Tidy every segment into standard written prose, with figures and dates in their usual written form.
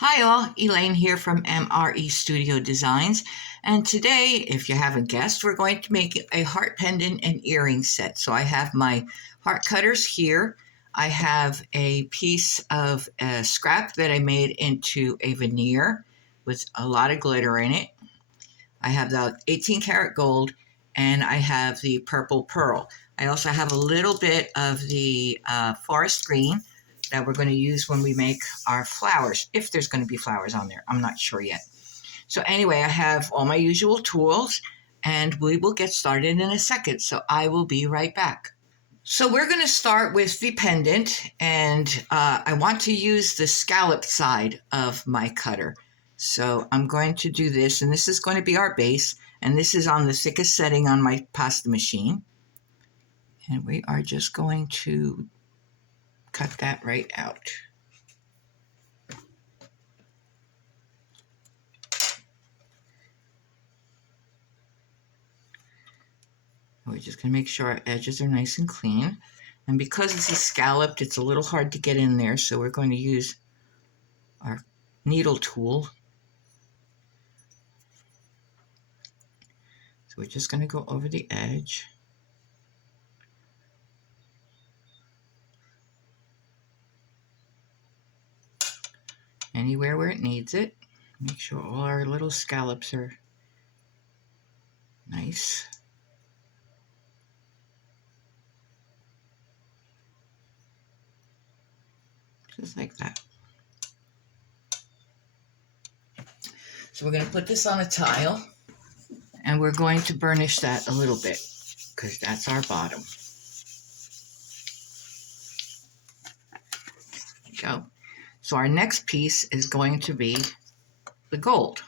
Hi all, Elaine here from MRE Studio Designs, and today, if you haven't guessed, we're going to make a heart pendant and earring set. So I have my heart cutters here. I have a piece of scrap that I made into a veneer with a lot of glitter in it. I have the 18 karat gold, and I have the purple pearl. I also have a little bit of the forest green that we're going to use when we make our flowers, if there's going to be flowers on there. I'm not sure yet. So anyway, I have all my usual tools, and we will get started in a second. So I will be right back. So we're going to start with the pendant, and I want to use the scalloped side of my cutter. So I'm going to do this, and this is going to be our base, and this is on the thickest setting on my pasta machine. And we are just going to cut that right out. We're just going to make sure our edges are nice and clean. And because this is scalloped, it's a little hard to get in there, so we're going to use our needle tool. So we're just going to go over the edge. Anywhere where it needs it. Make sure all our little scallops are nice. Just like that. So we're going to put this on a tile, and we're going to burnish that a little bit, because that's our bottom. There we go. So our next piece is going to be the gold.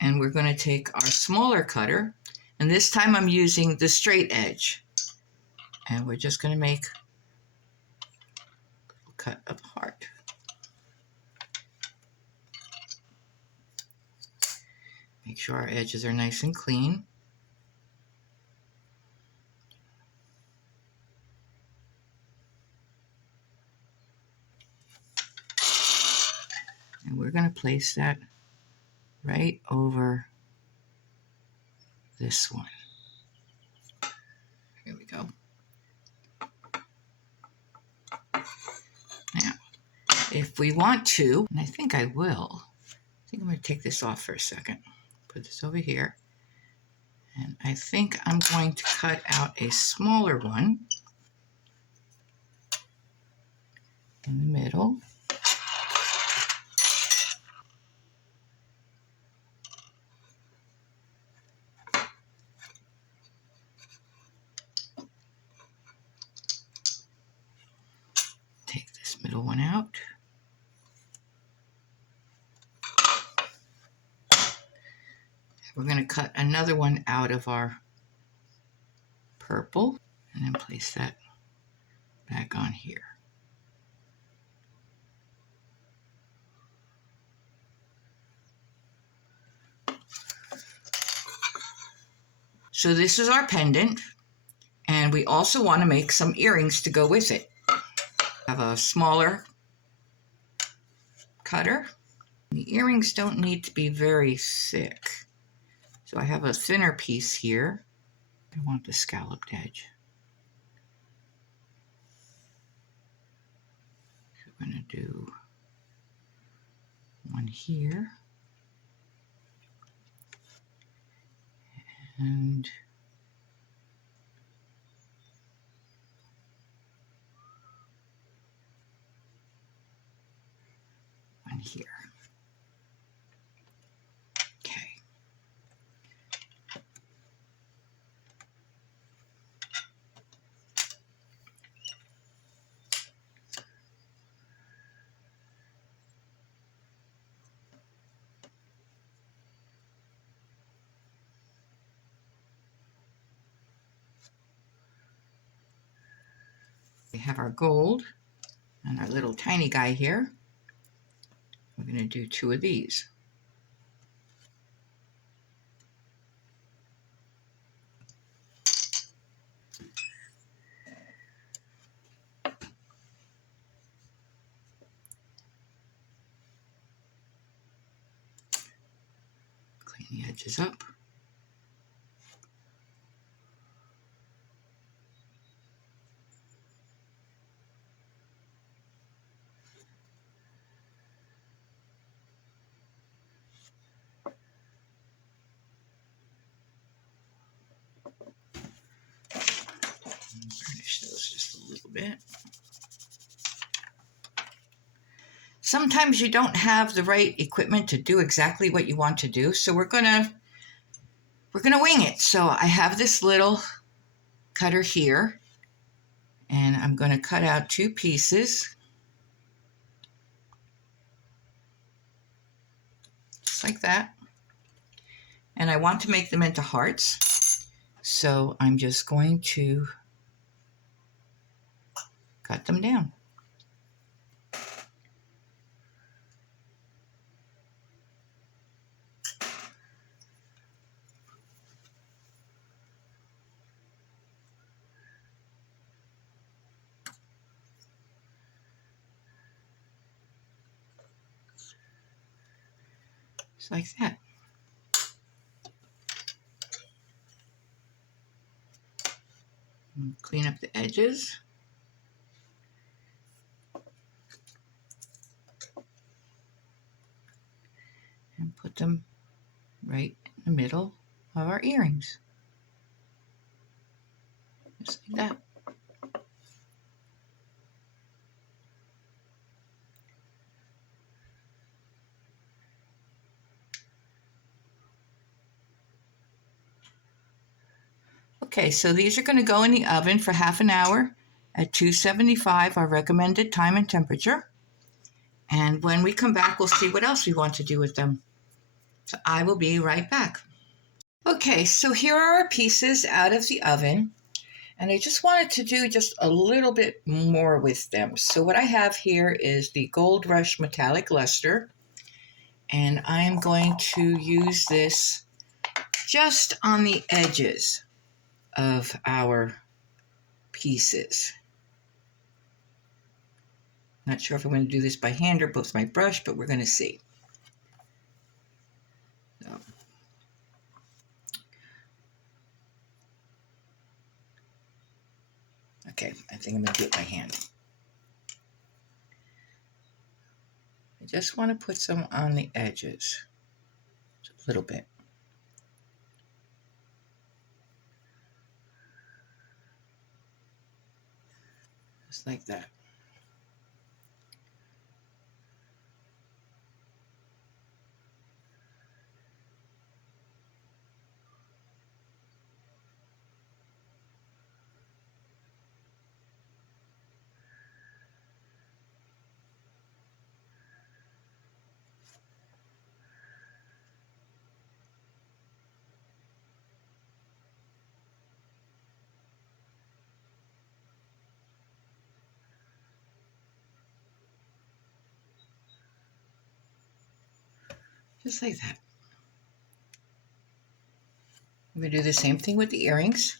And we're going to take our smaller cutter, and this time I'm using the straight edge. And we're just going to make a cut of heart. Make sure our edges are nice and clean. And we're going to place that right over this one. Here we go. Now, if we want to, and I think I will, I think I'm going to take this off for a second. Put this over here. And I think I'm going to cut out a smaller one in the middle. Take this middle one out. We're going to cut another one out of our purple and then place that back on here. So this is our pendant, and we also want to make some earrings to go with it. I have a smaller cutter. The earrings don't need to be very thick. So I have a thinner piece here. I want the scalloped edge. So we're going to do one here. And one here. Okay. We have our gold and our little tiny guy here. We're going to do two of these. edges up. Burnish those just a little bit. Sometimes you don't have the right equipment to do exactly what you want to do, so we're gonna wing it. So I have this little cutter here, and I'm going to cut out 2 pieces, just like that. And I want to make them into hearts, so I'm just going to cut them down. Just like that. And clean up the edges. And put them right in the middle of our earrings. Just like that. Okay, so these are going to go in the oven for half an hour at 275, our recommended time and temperature. And when we come back, we'll see what else we want to do with them. So I will be right back. Okay, so here are our pieces out of the oven. And I just wanted to do just a little bit more with them. So what I have here is the Gold Rush Metallic Luster. And I'm going to use this just on the edges of our pieces. Not sure if I'm going to do this by hand or with my brush, but we're going to see. So. Okay, I think I'm going to do it by hand. I just want to put some on the edges, just a little bit. Just like that. Just like that. I'm going to do the same thing with the earrings.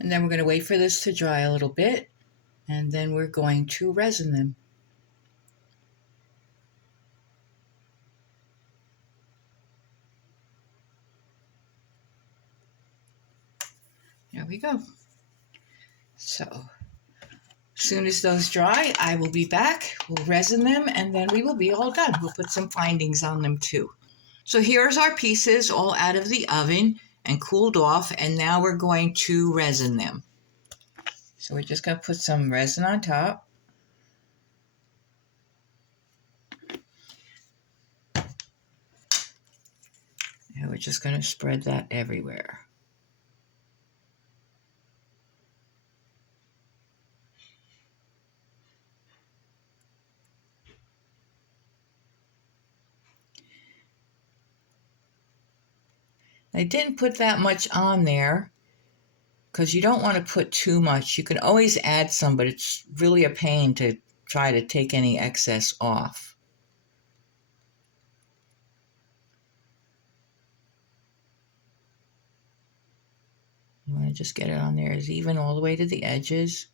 And then we're going to wait for this to dry a little bit, and then we're going to resin them. There we go. So, as soon as those dry, I will be back. We'll resin them, and then we will be all done. We'll put some findings on them too. So here's our pieces all out of the oven and cooled off, and now we're going to resin them. So we're just going to put some resin on top. And we're just going to spread that everywhere. I didn't put that much on there because you don't want to put too much. You can always add some, but it's really a pain to try to take any excess off. You want to just get it on there as even all the way to the edges.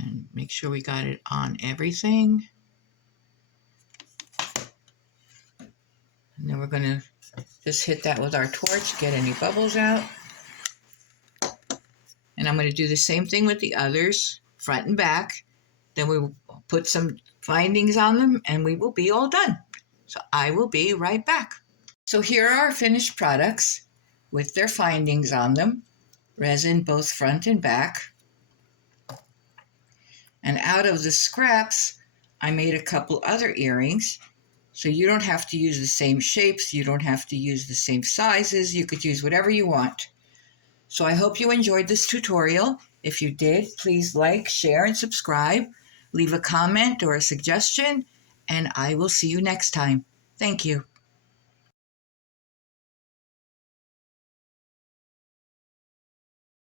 And make sure we got it on everything. And then we're going to just hit that with our torch, get any bubbles out. And I'm going to do the same thing with the others, front and back. Then we will put some findings on them and we will be all done. So I will be right back. So here are our finished products with their findings on them. Resin both front and back. And out of the scraps, I made a couple other earrings. So you don't have to use the same shapes. You don't have to use the same sizes. You could use whatever you want. So I hope you enjoyed this tutorial. If you did, please like, share, and subscribe. Leave a comment or a suggestion, and I will see you next time. Thank you.